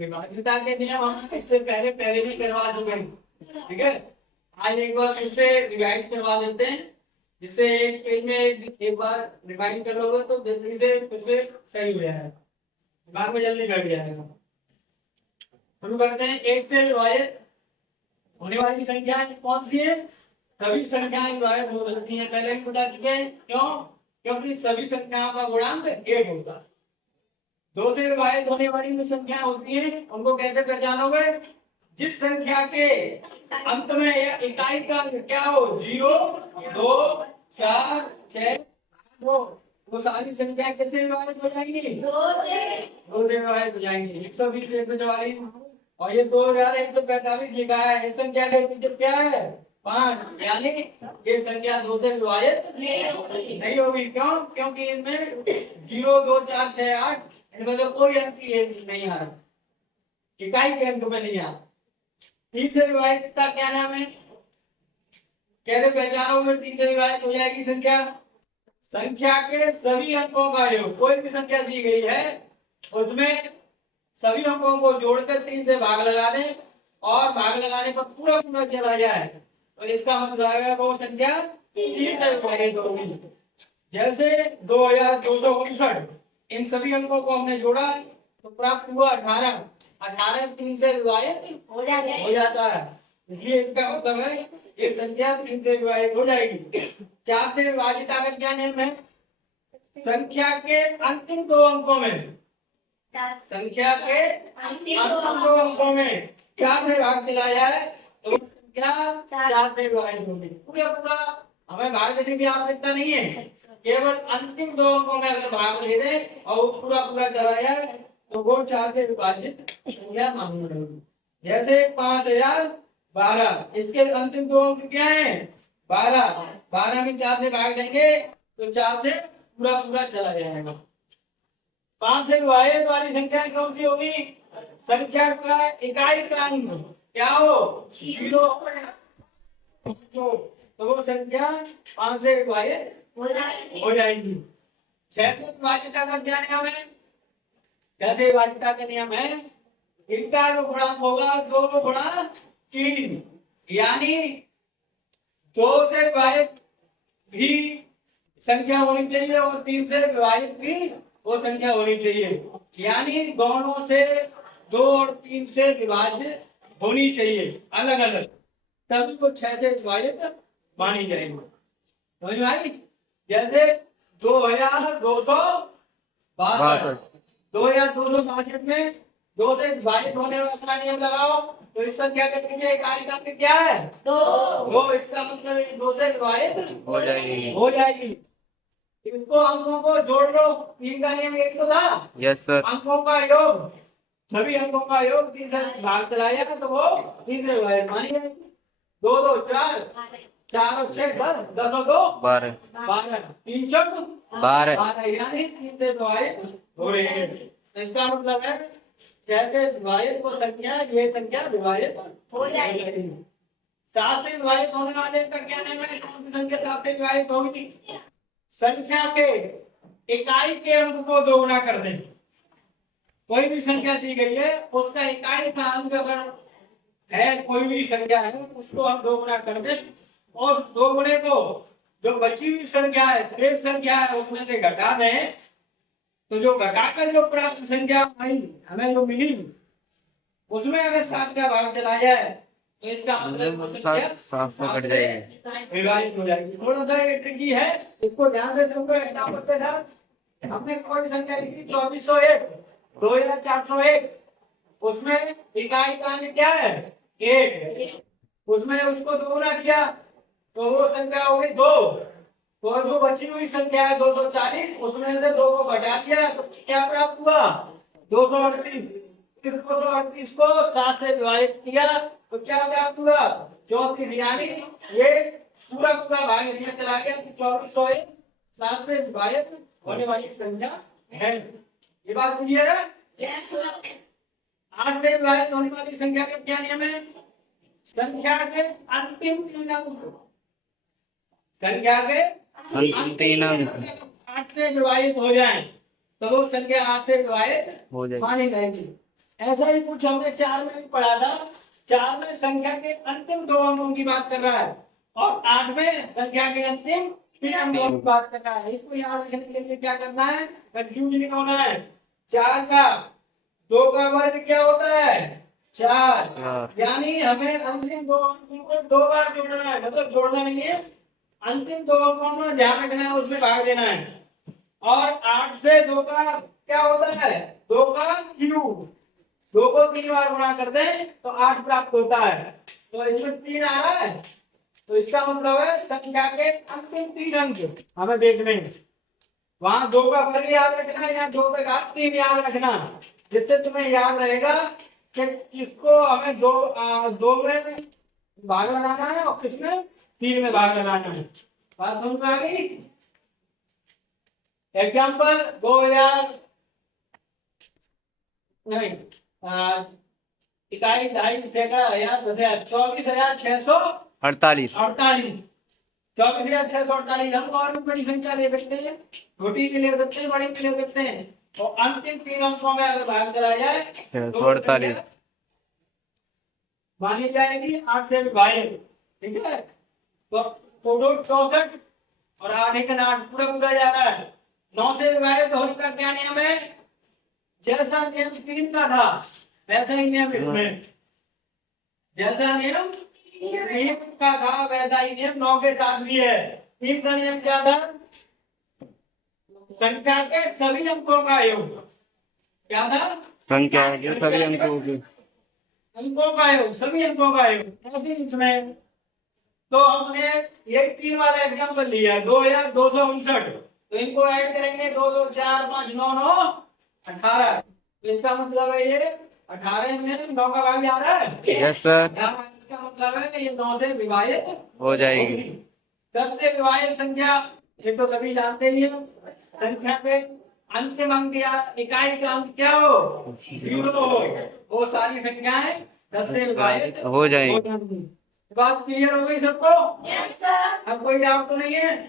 विभाज्यता के नियम हम इससे पहले भी करवा चुके हैं, ठीक है। आज एक बार फिर से रिवाइज करवा देते हैं, जिससे एक पेज में एक बार रिवाइज कर लोगे तो जल्दी से फिर से सही हो जाएगा, दिमाग में जल्दी बैठ जाएगा। शुरू करते हैं। एक से विभाजित होने वाली संख्या कौन सी है? सभी संख्याएं विभाजित हो सकती हैं, पहले भी बता चुके हैं। क्यों? क्योंकि सभी संख्याओं का गुणांक एक होगा। दो से विभाजित होने वाली जो संख्या होती है उनको कैसे पहचानोगे? जिस संख्या के अंत में या इकाई का क्या हो, 0, 2, 4, 6, 8 वो सारी संख्या कैसे विभाजित हो जाएंगी? 2 से विभाजित हो जाएंगी। 120, 144 और ये 2145 लिखा है, इस संख्या का मतलब क्या है? 5, यानी ये संख्या 2 से विभाजित नहीं होगी। क्यों? क्योंकि इनमें 0, 2, 4, 6, 8 इनमें तो कोई अंक नहीं आ रहा, इकाई के अंक में नहीं आ रहा। 3 से विभाजित का क्या नाम है? कैसे पहचानोगे 3 से विभाजित हो जाएगी संख्या? संख्या के सभी अंकों का योग, कोई भी संख्या दी गई है उसमें सभी अंकों को जोड़कर 3 से भाग लगा दें और भाग लगाने पर पूरा पूरा चला जाए तो इसका मतलब आएगा वो संख्या 3 से विभाजित होगी। जैसे 2259 इन सभी अंकों को हमने जोड़ा तो प्राप्त हुआ 18। 18 3 से विभाजित हो जाता है, इसलिए इसका मतलब है ये संख्या 3 से विभाजित हो जाएगी। 4 से विभाजित का क्या नियम है? संख्या के अंतिम 2 अंकों में, संख्या के अंतिम 2 अंकों में 4 से भाग दिया जाए तो संख्या 4 से विभाजित होगी। पूरा पूरा हमें भाग देने की आवश्यकता नहीं है, केवल अंतिम 2 अंकों में अगर भाग दे दें और पूरा पूरा चला जाए तो वो 4 से विभाजित संख्या मानी जाएगी। जैसे 5012, इसके अंतिम 2 अंक क्या है? 12। 12 में 4 से भाग देंगे तो 4 से पूरा पूरा चला जाएगा। 5 से विभाजित वाली संख्या कौन सी होगी? संख्या का इकाई का अंक क्या हो? 0 तो वो संख्या 5 से विभाजित हो जाएगी। 6 से विभाजिता का क्या नियम है? 6 से विभाजिता का नियम है इनका जो गुणांक होगा 2 गुणा 3, यानी 2 से विभाजित भी संख्या होनी चाहिए और 3 से विभाजित भी वो संख्या होनी चाहिए, यानी दोनों से 2 और 3 से विभाजित होनी चाहिए अलग अलग, तभी वो 6 से विभाजित मानी जाएगी। समझ में आई? जैसे 2262 में 2 से विभाजित होने वाला नियम लगाओ तो इस संख्या के पीछे इकाई का अंक क्या है? 2। इसका मतलब 2 से विभाजित हो जाएगी। इसको अंकों को जोड़ लो, 3 का नियम एक तो था। Yes sir. अंकों का योग, सभी अंकों का योग 3 से भाग चलाया तो वो 3 से विभाजित मानी जाएगी। 2 2 4, 4 और 6 10, 10 और 2 12, 3 चौक 12, यानी 3 से विभाजित हो रही है। इसका मतलब है 6 से विभाजित को संख्या, ये संख्या विभाजित हो जाएगी। 7 से विभाजित होने वाले का क्या नाम है? कौन सी संख्या 7 से विभाजित होगी? संख्या के इकाई के अंक को 2 गुना कर दें। कोई भी संख्या दी गई है उसका इकाई का अंक अगर है, कोई भी संख्या है उसको हम 2 गुना कर दें और 2 गुणे को जो बची हुई संख्या है, शेष संख्या है, उसमें से घटा दें तो जो घटाकर जो प्राप्त संख्या आई हमें जो मिली उसमें अगर 7 का भाग चला जाए तो इसका मतलब संख्या 7 से कट जाएगी, विभाजित हो जाएगी। थोड़ा सा ये ट्रिकी है, इसको ध्यान से सुनकर एग्जाम्पल के साथ हमने कोई संख्या लिखी 2401, 2401, उसमें इकाई का अंक क्या है? 1। उसमें उसको 2 गुना किया तो वो संख्या हो गई 2, तो जो बची हुई संख्या है 240, उसमें से 2 को घटा दिया तो क्या प्राप्त हुआ? 238। इस 238 को 7 से विभाजित किया तो क्या प्राप्त हुआ? 34, यानी ये पूरा पूरा भाग इसमें चला गया तो 2401 7 से विभाजित होने वाली संख्या है। ये बात बुझिए ना? 8 से विभाजित होने वाली संख्या का क्या नियम है? संख्या के अंतिम 3 अंक, संख्या के अंतिम 8 से विभाजित हो जाए तो वो संख्या 8 से विभाजित मानी जाएगी। ऐसा ही कुछ हमने 4 में भी पढ़ा था। 4 में संख्या के अंतिम 2 अंकों की बात कर रहा है और 8 में संख्या के अंतिम 3 अंकों की बात कर रहा है। इसको याद रखने के लिए क्या करना है, कंफ्यूज नहीं होना है। 4 का 2 का वर्ग क्या होता है, 4। यानी हमें अंतिम 2 अंकों को 2 बार जोड़ना है, मतलब जोड़ना नहीं है, अंतिम 2 अंकों में ध्यान रखना है, उसमें भाग देना है। और 8 से 2 का क्या होता है, 2 का क्यूब। 2 को 3 बार गुणा कर दें तो 8 प्राप्त होता है। तो इसमें 3 आ रहा है, तो इसका मतलब है संख्या के अंतिम 3 अंक हमें देखने हैं। वहां 2 का वर्ग याद रखना है या 2 पे घात 3 याद रखना, जिससे तुम्हें याद रहेगा कि किसको हमें 2 में भाग लगाना है और किसमें 3 में भाग लगाना है। बात समझ में आ गई। एग्जाम्पल 2000 नहीं इकाई ढाई सेका 24,648 24,648 हम और भी बड़ी संख्या ले सकते हैं, छोटी भी ले सकते हैं, बड़ी भी ले सकते हैं। और अंतिम 3 अंकों में अगर भाग करा जाए तो 48 मानी जाएगी 8 से विभाजित। ठीक है, तो 64 और 8 एक 8 पूरा पूरा जा रहा है। 9 से विभाजित होने का क्या नियम है, जैसा नियम 3 का था वैसा ही नियम इसमें, जैसा नियम 3 का था वैसा ही नियम 9 के साथ भी है। 3 का नियम क्या था, संख्या के सभी अंकों का योग। क्या था, संख्या के सभी अंकों की अंकों का योग, सभी अंकों का योग। ऐसे इसमें तो हमने ये 3 वाला एग्जाम्पल लिया 2259, तो इनको ऐड करेंगे 2 2 4 5 9 9 18। तो इसका मतलब है ये 18 में 9 का भाग आ रहा है। यस सर, इसका मतलब है ये 9 से विभाजित हो जाएगी। 10 से विभाजित संख्या ये तो सभी जानते ही हैं, संख्या के अंतिम अंक या इकाई का अंक क्या हो, 0 हो, वो सारी संख्याएं 10 से विभाजित हो जाएगी। बात क्लियर हो गई सबको? अब कोई डाउट तो नहीं है?